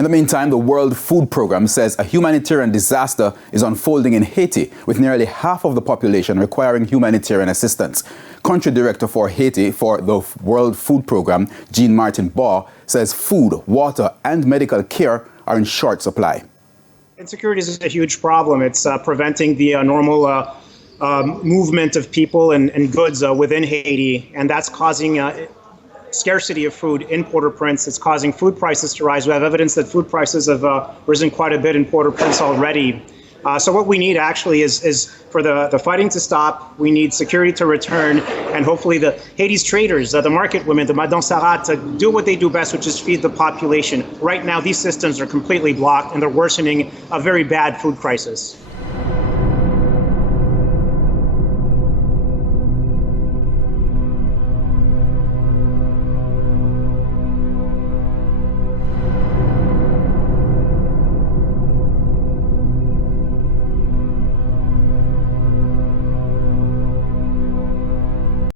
In the meantime, the World Food Programme says a humanitarian disaster is unfolding in Haiti, with nearly half of the population requiring humanitarian assistance. Country Director for Haiti for the World Food Programme, Jean-Martin Baugh, says food, water and medical care are in short supply. Insecurity is a huge problem. It's preventing the normal movement of people and goods within Haiti, and that's causing scarcity of food in Port-au-Prince. It's causing food prices to rise. We have evidence that food prices have risen quite a bit in Port-au-Prince already. So what we need actually is for the fighting to stop. We need security to return, and hopefully the Haiti's traders, the market women, the Madame Sarat, to do what they do best, which is feed the population. Right now, these systems are completely blocked, and they're worsening a very bad food crisis.